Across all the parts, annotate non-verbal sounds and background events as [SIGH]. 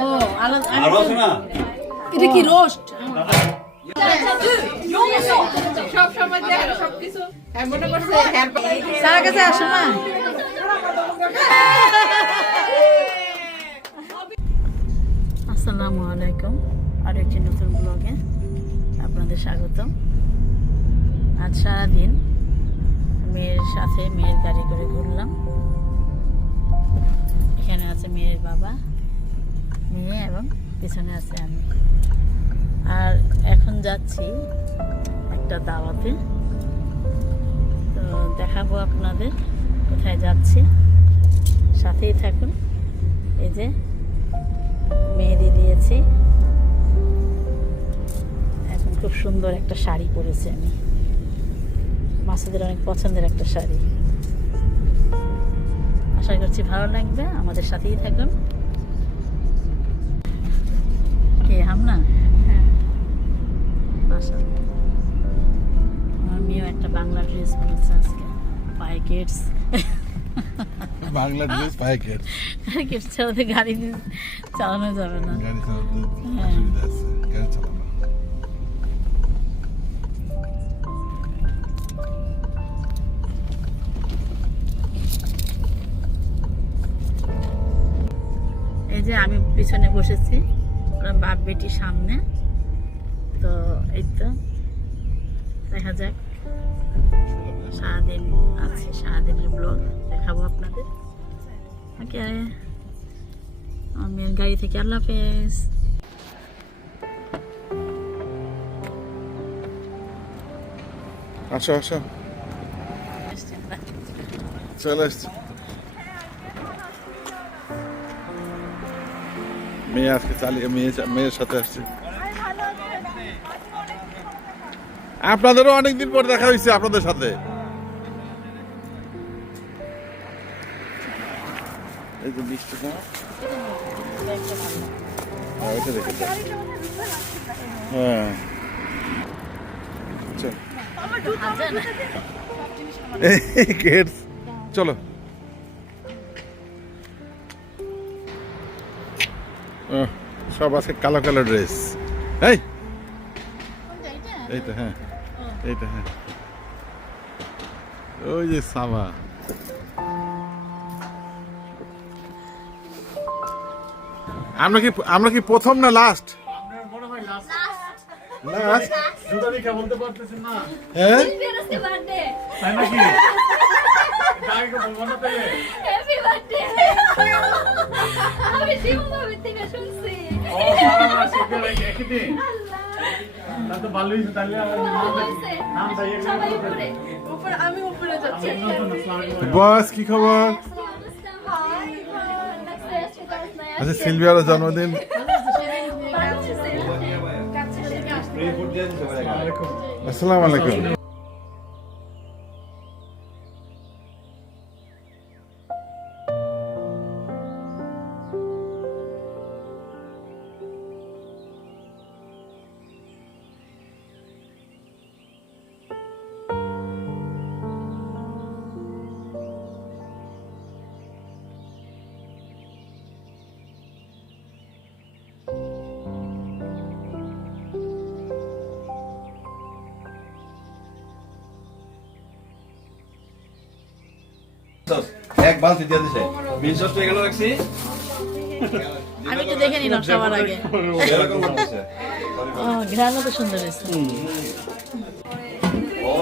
ও আলাদা এটা কি রোস্ট? সব সময় সবকিছু আমি মনে করছে হ্যার সারা কাছে আসো না। আসসালামু আলাইকুম। আর একটি নতুন ব্লগে আপনাদের স্বাগতম। আজ সারাদিন মেয়ের সাথে মেয়ের গাড়ি করে ঘুরলাম। এখানে আছে মেয়ের বাবা। মেয়ে এবং পিছনে আছে আমি। আর এখন যাচ্ছি একটা দাওয়াতে। তো দেখাবো আপনাদের কোথায় যাচ্ছি। সাথেই থাকুন। এই যে মেহেদি দিয়েছি। এখন খুব সুন্দর একটা শাড়ি পরেছি আমি। মাসুদের অনেক পছন্দের একটা শাড়ি। আশা করছি ভালো লাগবে। আমাদের সাথেই থাকুন। হামনা হ্যাঁ। আমার মেয়েও একটা বাংলা ড্রেস পরেছে আজকে। পায়ে গেটস বাংলা ড্রেস প্যাকেট গেটস ছাড়াতে গাড়ি চালানো যাবে না। গাড়ি চালাতে হ্যাঁ। অসুবিধা আছে গাড়ি চালানো। এই যে আমি পিছনে বসেছি। ওরা বাপ বেটি সামনে। তো এই তো দেখা যাক। সারাদিন আছে সারাদিনের ব্লগ দেখাবো আপনাদের। ওকে আমি গাড়ি থেকে আল্লাহ হাফেজ। আসো আসো। চলে আসছি। মেয়ে আজকে চালিয়ে মেয়ে মেয়ের সাথে আসছে। আপনাদেরও অনেকদিন পর দেখা হয়েছে আপনাদের সাথে। এই যে মিষ্টি না হ্যাঁ হ্যাঁ। চল। চলো। সব আছে কালো কালো ড্রেস। এই। এইটা? হ্যাঁ। এইটা হ্যাঁ। ওই যে সামা আমরা কি আমরা কি প্রথম না লাস্ট লাস্ট হ্যাঁ আমি শিবু ভাবির থেকে শুনছি ও সারা মাস শিখতে লাগে একই দিন তা তো ভালোই হয়েছে, তাহলে আমার নাম হয়েছে। সবাই উপরে উপরে আমি উপরে যাচ্ছি আমি নতুন আসসালামু আলাইকুম বস কি খবর আচ্ছা সিলভিয়ারও জন্মদিন আসসালামু আলাইকুম বালতি দিয়ে দিছে। বিন সস এগুলো রাখছি আমি তো দেখে নিলাম সবার আগে। ও ঘ্রাণও তো সুন্দর হয়েছে।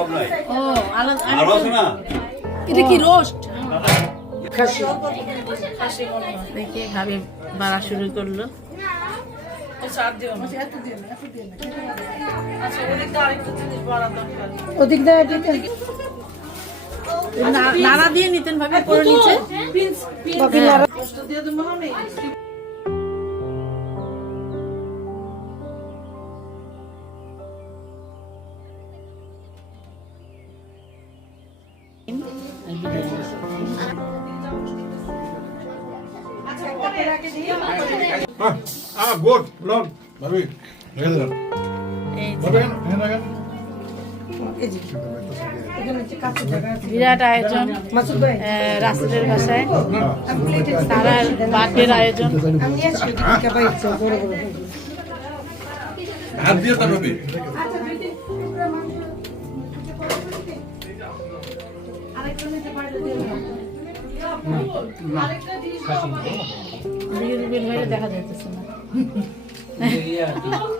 নাই। ও আলাদা এটা কি রোস্ট? দেখি ভাবি বাড়া শুরু করল। না- নাড়া দিয়ে নিতেন ভাবি পরে নিচে। দিয়ে দেবো আমি Ah, good. Long. যে, ভাবি এখানে এই যে। বিরাট আয়োজন রাসেলের বাসায়। সারার বার্থডের আয়োজন। দেখা যাইতেছে না। [LAUGHS] [LAUGHS]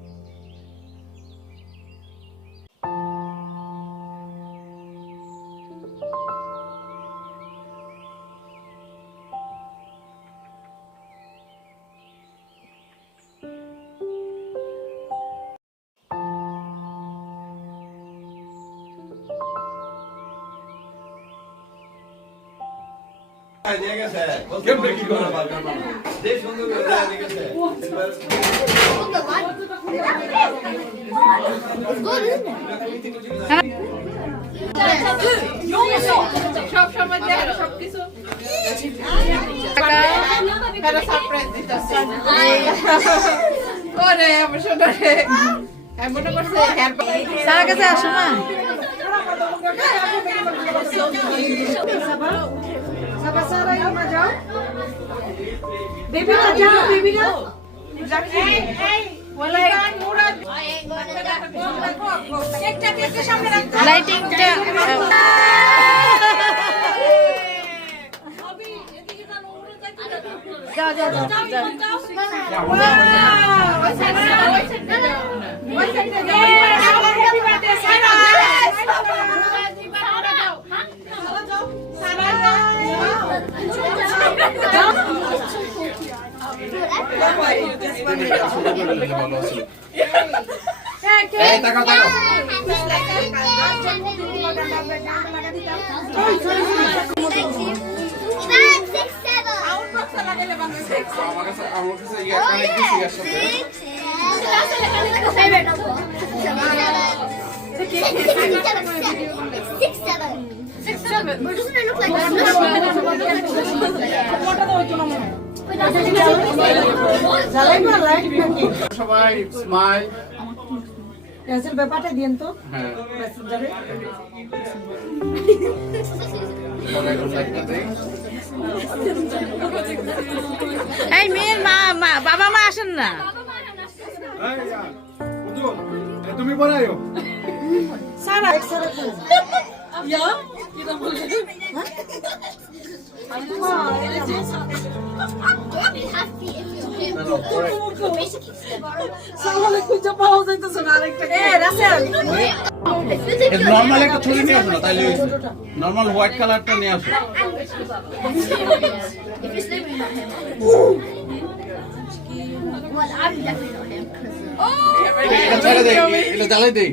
দিয়ে গেছে। কেমনে কি করে যে সুন্দর করে দিয়ে গেছে। সব সময় দেয় সবকিছু সারপ্রাইজ দিতেছে করে আমার শোনারে এমন করছে হেয়ার সারা কাছে আসো না সাবা সারা যাও। বেবি না যাও বেবি না লাইটিংটা যাও। Six, seven. Six, seven. But doesn't it look like সবাই স্মাইল ক্যান্সেল ব্যাপারটা দিন তো। হ্যাঁ। এই মেয়ের মা মা বাবা মা আসেন না। তুমি বলাইও সারা পাওয়া যাইতেছে না আরেকটা এ রাসেল নর্মাল একটা ছবি নিয়ে আসো না, তাইলে নর্মাল হোয়াইট কালারটা নিয়ে আসো। জ্বালাই দেই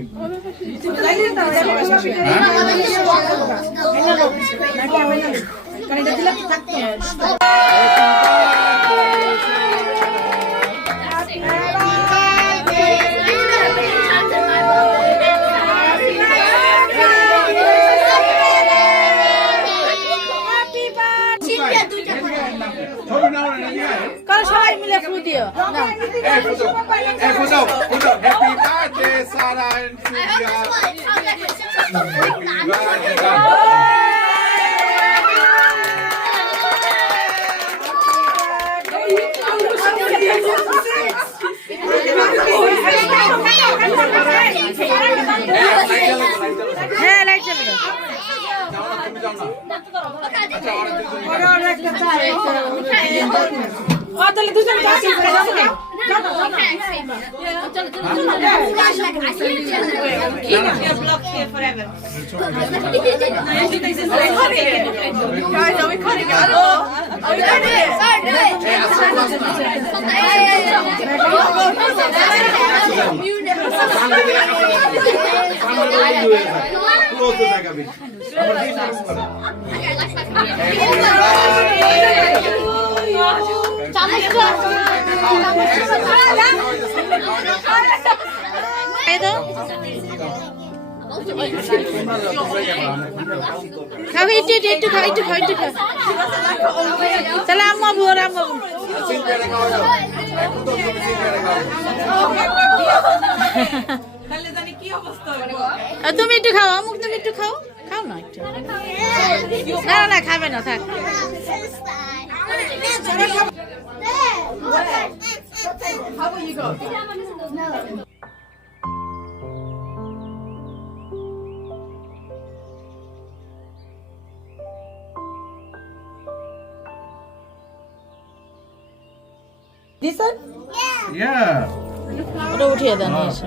কারণ এটা দিলে থাকতো মিলে ফু দিও এই ফুটো এই photo photo happy birthday Sara and হ্যাঁ লাইট জ্বালিয়ে দাও তুমি যাও না ও তাহলে দুজন কাছে ক্লোজ থাকা বেশি Okay, let's খাও একটু একটু একটু খাও একটু খাও একটু খাও। তাহলে আম্মা ভোর আম্মা। তুমি একটু খাও আমুক তুমি একটু খাও। খাও না একটু। না, না খাবে না থাক। You go? দিছেন Yeah. ওটা উঠিয়ে দেন এসে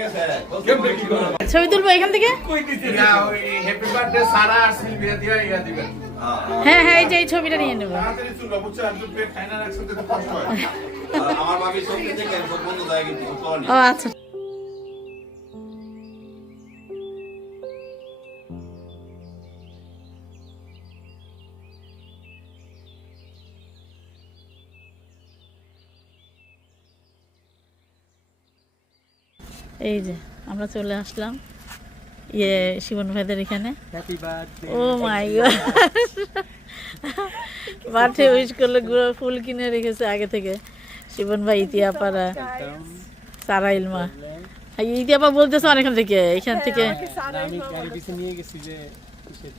গেছে কেমনে কি করো ছবি তুলবো এখান থেকে? হ্যাঁ হ্যাঁ এই যে এই ছবিটা নিয়ে নেব। চুল এই যে আমরা চলে আসলাম। ইয়ে শিবন ভাইদের এখানে। ও মাই মাঠে উইশ করলে গুঁড়ো ফুল কিনে রেখেছে আগে থেকে। শিবন ভাই ইতিয়াপাড়া সারা ইলমা ইতিয়াপা বলতেছে অনেকখান থেকে এখান থেকে।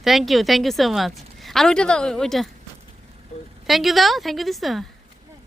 Thank you thank you so much আর ওইটা দাও ওইটা। থ্যাংক ইউ দাও থ্যাংক ইউ দিস